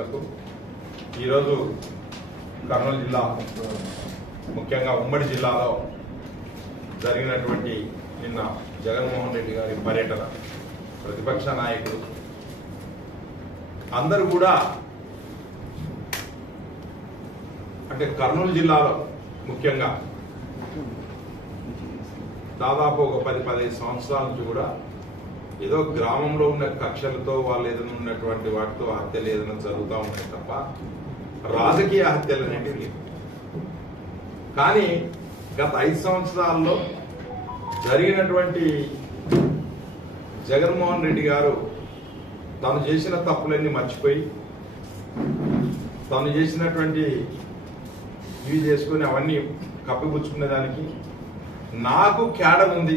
కార్యకర్తలకు ఈరోజు కర్నూలు జిల్లా ముఖ్యంగా ఉమ్మడి జిల్లాలో జరిగినటువంటి నిన్న జగన్మోహన్ రెడ్డి గారి పర్యటన ప్రతిపక్ష నాయకులు అందరూ కూడా అంటే కర్నూలు జిల్లాలో ముఖ్యంగా దాదాపు ఒక పది పదిహేను సంవత్సరాల నుంచి కూడా ఏదో గ్రామంలో ఉన్న కక్షలతో వాళ్ళు ఏదైనా ఉన్నటువంటి వాటితో హత్యలు ఏదైనా జరుగుతూ ఉన్నాయి తప్ప రాజకీయ హత్యలు అనేవి లేవు. కానీ గత ఐదు సంవత్సరాల్లో జరిగినటువంటి జగన్మోహన్ రెడ్డి గారు తను చేసిన తప్పులన్నీ మర్చిపోయి తను చేసినటువంటి ఇవి చేసుకుని అవన్నీ కప్పిపుచ్చుకునే దానికి నాకు క్యాడర్ ఉంది.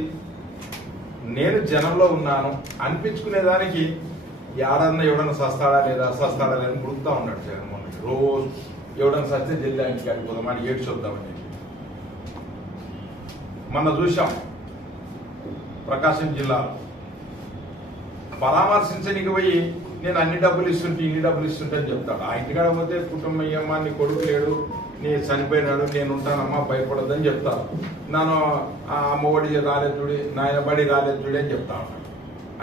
నేను జనంలో ఉన్నాను అనిపించుకునే దానికి ఏడన్నా ఎవడన్నా సస్తాడా లేదా సస్తాడా లేదా ముడుగుతా ఉన్నాడు జగన్మోహన్ రెడ్డి. రోజు ఎవడన్నా సస్తే జిల్లా ఇంటికి వెళ్ళిపోదాం అని ఏడు చూద్దామని మొన్న చూసాం ప్రకాశం జిల్లాలో. పరామర్శించడానికి పోయి నేను అన్ని డబ్బులు ఇస్తుంటే ఇన్ని డబ్బులు ఇస్తుంటే అని చెప్తాడు. ఆ ఇంటికాడ పోతే కుటుంబం ఏమా నీ కొడుకు లేడు నీ చనిపోయినాడు నేను ఉంటానమ్మా భయపడద్దని చెప్తాను నన్ను ఆ అమ్మఒడి రాలేదు చూడి నాయనబడి రాలేదు చూడి అని చెప్తా ఉంటాను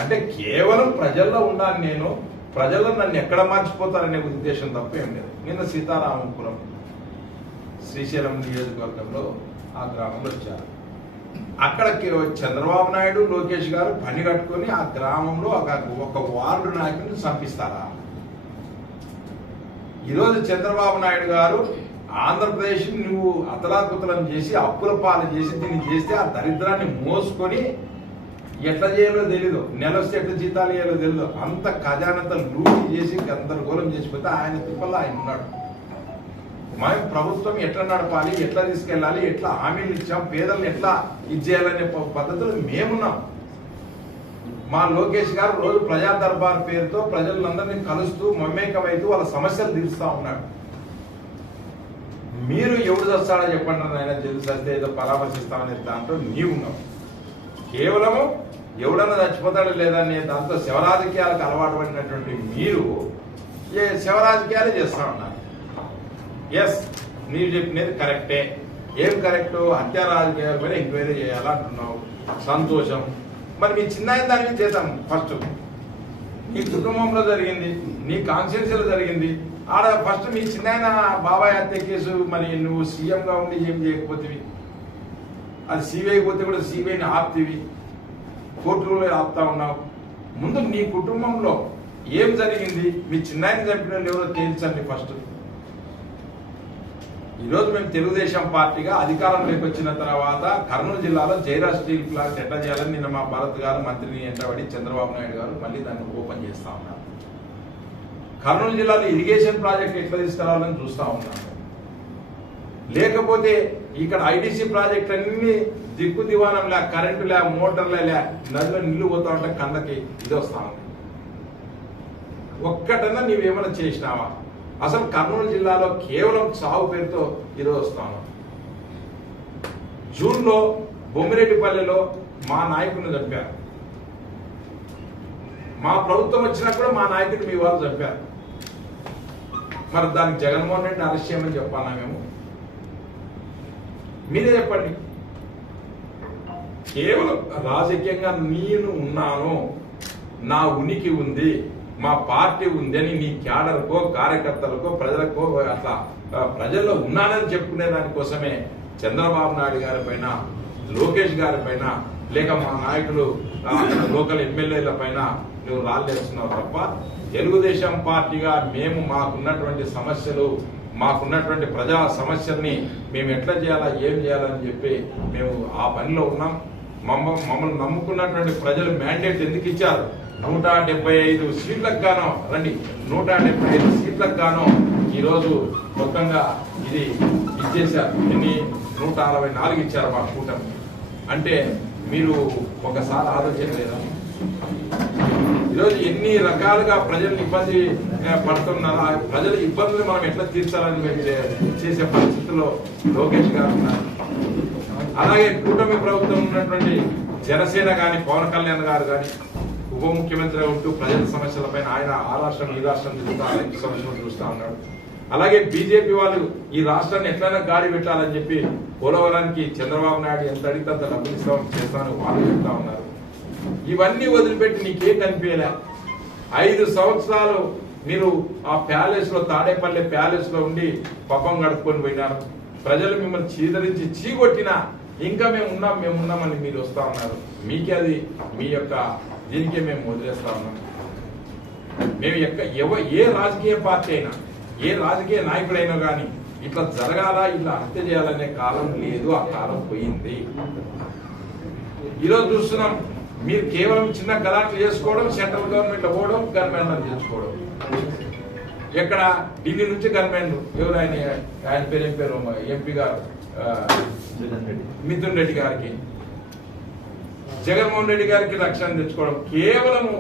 అంటే కేవలం ప్రజల్లో ఉండాలి నేను ప్రజల్లో నన్ను ఎక్కడ మర్చిపోతారనే ఉద్దేశం తప్ప ఏం లేదు. నిన్న సీతారామపురం శ్రీశైలం నియోజకవర్గంలో ఆ గ్రామంలో వచ్చారు. అక్కడ చంద్రబాబు నాయుడు లోకేష్ గారు పని కట్టుకొని ఆ గ్రామంలో ఒక ఒక వార్డు నాయకుడిని చంపిస్తారా? ఈరోజు చంద్రబాబు నాయుడు గారు ఆంధ్రప్రదేశ్ నువ్వు అతలాకుతలం చేసి అప్పుల పాలు చేసి దీన్ని చేస్తే ఆ దరిద్రాన్ని మోసుకొని ఎట్లా చేయాలో తెలీదు. నెల వస్తే ఎట్లా జీతాలు చేయాలో తెలీదు. అంత ఖజానంత లూటి చేసి గందరగోళం చేసిపోతే ఆయన తిప్పల్లో ఆయన ఉన్నాడు. మనం ప్రభుత్వం ఎట్లా నడపాలి ఎట్లా తీసుకెళ్ళాలి ఎట్లా హామీలు ఇచ్చాం పేదలను ఎట్లా ఇచ్చేయాలనే ప- పద్ధతులు మేమున్నాం. మా లోకేష్ గారు రోజు ప్రజా దర్బార్ పేరుతో ప్రజలందరినీ కలుస్తూ మమేకమైతూ వాళ్ళ సమస్యలు తీరుస్తా ఉన్నాడు. మీరు ఎవడు చస్తాడో చెప్పండి ఆయన జల్ది చస్తే ఏదో పరామర్శిస్తామనే దాంట్లో నీవు ఉన్నావు. కేవలము ఎవడన్నా చచ్చిపోతాడో లేదా అనే దాంతో శివరాజకీయాలకు అలవాటు పడినటువంటి మీరు ఏ శివరాజకీయాలు చేస్తా ఉన్నారు. ఎస్ నీవు చెప్పినది కరెక్టే. ఏం కరెక్ట్ హత్య రాజకీయాల పైన ఎంక్వైరీ చేయాలంటున్నావు. సంతోషం. మరి మీ చిన్న దాని మీద చేద్దాం ఫస్ట్. నీ కుటుంబంలో జరిగింది నీ కాన్స్టిట్యూన్సీలో జరిగింది. ఆడ ఫస్ట్ మీ చిన్న బాబాయ్ హత్య కేసు మరి నువ్వు సీఎంగా ఉండి ఏం చేయకపోతేవి? అది సిబిఐ పోతే కూడా సిబిఐని ఆపుతీవి. కోర్టులో ఆపుతా ఉన్నావు. ముందు నీ కుటుంబంలో ఏం జరిగింది? మీ చిన్నాయన చంపిన ఎవరో తేల్చండి ఫస్ట్. ఈరోజు మేము తెలుగుదేశం పార్టీగా అధికారంలోకి వచ్చిన తర్వాత కర్నూలు జిల్లాలో జైరా స్టీల్ ప్లాంట్ ఎట్లా చేయాలని నిన్న మా భారత్ గారు మంత్రిని ఎంటబడి చంద్రబాబు నాయుడు గారు మళ్ళీ దాన్ని ఓపెన్ చేస్తా ఉన్నారు. కర్నూలు జిల్లాలో ఇరిగేషన్ ప్రాజెక్ట్ ఎట్లా తీసుకురావాలని చూస్తా ఉన్నాను. లేకపోతే ఇక్కడ ఐటీసీ ప్రాజెక్ట్ అన్ని దిక్కు దివానం లే కరెంటు లే మోటార్లే లే నదిలో నీళ్ళు పోతా ఉంటే కందకి ఇది వస్తా ఉంది. ఒక్కటన్నా నీవేమైనా చేసినావా? అసలు కర్నూలు జిల్లాలో కేవలం సాగు పేరుతో ఈరోజు వస్తాను జూన్లో బొమ్మిరెడ్డిపల్లిలో మా నాయకుడిని చంపారు. మా ప్రభుత్వం వచ్చినా కూడా మా నాయకుడిని మీ వాళ్ళు చంపారు. మరి దానికి జగన్మోహన్ రెడ్డి అరెస్ట్ చేయమని చెప్పాలా మేము? మీరే చెప్పండి. కేవలం రాజకీయంగా నేను ఉన్నాను నా ఉనికి ఉంది మా పార్టీ ఉంది అని నీ క్యాడర్కో కార్యకర్తలకో ప్రజలకో అట్లా ప్రజల్లో ఉన్నానని చెప్పుకునే దానికోసమే చంద్రబాబు నాయుడు గారి పైన లోకేష్ గారి పైన లేక మా నాయకులు లోకల్ ఎమ్మెల్యేల పైన నువ్వు రాళ్ళేస్తున్నావు తప్ప తెలుగుదేశం పార్టీగా మేము మాకున్నటువంటి సమస్యలు మాకున్నటువంటి ప్రజా సమస్యల్ని మేము ఎట్లా చేయాలా ఏం చేయాలని చెప్పి మేము ఆ పనిలో ఉన్నాం. మమ్మ మమ్మల్ని నమ్ముకున్నటువంటి ప్రజలు మ్యాండేట్ ఎందుకు ఇచ్చారు? నూట డెబ్బై ఐదు సీట్లకు గాను రండి నూట డెబ్బై ఐదు సీట్లకు గాను ఈరోజు మొత్తంగా ఇది ఇచ్చేశారు. ఎన్ని? నూట అరవై నాలుగు ఇచ్చారు మా కూటమి. అంటే మీరు ఒకసారి ఆలోచించలేదా? ఈరోజు ఎన్ని రకాలుగా ప్రజలు ఇబ్బంది పడుతున్నారు ఆ ప్రజల ఇబ్బందులు మనం ఎట్లా తీర్చాలని మేము చేసే పరిస్థితుల్లో లోకేష్ గారు ఉన్నారు. అలాగే కూటమి ప్రభుత్వం ఉన్నటువంటి జనసేన గాని పవన్ కళ్యాణ్ గారు కానీ ఉప ముఖ్యమంత్రిగా ఉంటూ ప్రజల సమస్యలపైన ఆయన ఆ రాష్ట్రం ఈ రాష్ట్రం చూస్తా సమస్యలు చూస్తా ఉన్నాడు. అలాగే బీజేపీ వాళ్ళు ఈ రాష్ట్రాన్ని ఎట్లయినా గాడి పెట్టాలని చెప్పి పోలవరానికి చంద్రబాబు నాయుడు ఎంత అడిగితే అంత డబ్బులు ఇస్తాం చేస్తామని వాళ్ళు చెప్తా ఉన్నారు. ఇవన్నీ వదిలిపెట్టి నీకేం కనిపించలే? ఐదు సంవత్సరాలు మీరు ఆ ప్యాలెస్లో తాడేపల్లి ప్యాలెస్లో ఉండి పపం గడుపుకొని పోయినారు. ప్రజలు మిమ్మల్ని చీదరించి చీకొట్టినా ఇంకా మేము ఉన్నాం మేము ఉన్నామని మీరు వస్తా ఉన్నారు. మీకే అది మీ యొక్క దీనికే మేము వదిలేస్తా ఉన్నాం. మేము ఎక్క ఎవ ఏ రాజకీయ పార్టీ అయినా ఏ రాజకీయ నాయకుడైనా కానీ ఇట్లా జరగాల ఇట్లా హత్య చేయాలనే కాలం లేదు ఆ కాలం పోయింది. ఈరోజు చూస్తున్నాం మీరు కేవలం చిన్న గలాట్లు చేసుకోవడం సెంట్రల్ గవర్నమెంట్లో పోవడం గన్మెన్ తెచ్చుకోవడం ఎక్కడ ఢిల్లీ నుంచి గన్మెన్ ఎవరు ఆయన? ఆయన పేరు ఏం పేరు? ఎంపీ గారు మిథున్ రెడ్డి. గారికి. జగన్మోహన్ రెడ్డి గారికి రక్షణ తెచ్చుకోవడం. కేవలము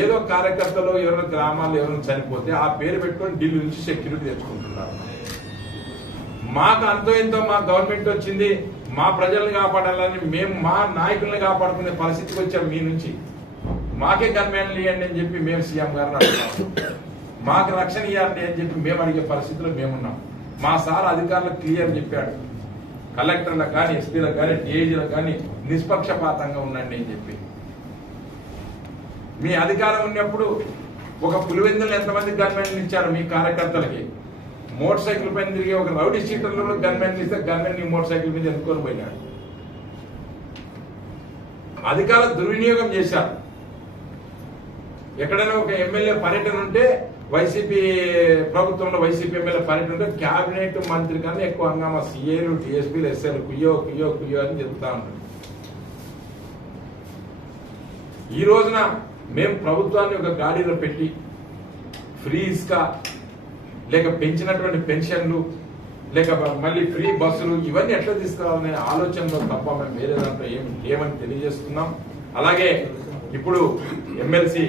ఏదో కార్యకర్తలు ఎవరైనా గ్రామాల్లో ఎవరైనా చనిపోతే ఆ పేరు పెట్టుకొని ఢిల్లీ నుంచి సెక్యూరిటీ తెచ్చుకుంటున్నారు. మాకు అంతో ఎంతో మా గవర్నమెంట్ వచ్చింది. మా ప్రజల్ని కాపాడాలని మేము మా నాయకుల్ని కాపాడుకునే పరిస్థితికి వచ్చాం మీ నుంచి. మాకే గన్మెన్లు ఇవ్వండి అని చెప్పి మేము సీఎం గారిని అడుగుతున్నాం. మాకు రక్షణ ఇవ్వండి అని చెప్పి మేము అడిగే పరిస్థితిలో మేమున్నాం. మా సార్ అధికారులకు క్లియర్ చెప్పాడు. కలెక్టర్లకు కానీ ఎస్పీలకు కానీ డిఐజీలకు కానీ నిష్పక్షపాతంగా ఉండండి అని చెప్పి. మీ అధికారం ఉన్నప్పుడు ఒక పులివెందులు ఎంతమంది గన్మెన్లు ఇచ్చారు మీ కార్యకర్తలకి? మోటార్ సైకిల్ పైన తిరిగే ఒక రౌడీ షీటర్లో గన్మెన్ ఇస్తే గన్మెన్ నీ మోటార్ సైకిల్ మీద ఎన్నుకొని పోయినాడు. అధికార దుర్వినియోగం చేశారు. ఎక్కడైనా ఒక ఎమ్మెల్యే పర్యటన ఉంటే వైసీపీ ప్రభుత్వంలో వైసీపీ ఎమ్మెల్యే పర్యటన ఉంటే క్యాబినెట్ మంత్రి కన్నా ఎక్కువ హంగామా సీఏలు డిఎస్పీలు ఎస్ఐలు కుయ్యో కుయ్యో కుయ్యో అని చెప్తా ఉంటారు ఈ రోజున మేము ప్రభుత్వాన్ని ఒక గాడిలో పెట్టి ఫ్రీ ఇసుక లేక పెంచినటువంటి పెన్షన్లు లేక మళ్ళీ ఫ్రీ బస్సులు ఇవన్నీ ఎట్లా తీసుకురావాలనే ఆలోచనలో తప్ప మేము వేరే దాంట్లో ఏం లేవని తెలియజేస్తున్నాం. అలాగే ఇప్పుడు ఎమ్మెల్సీ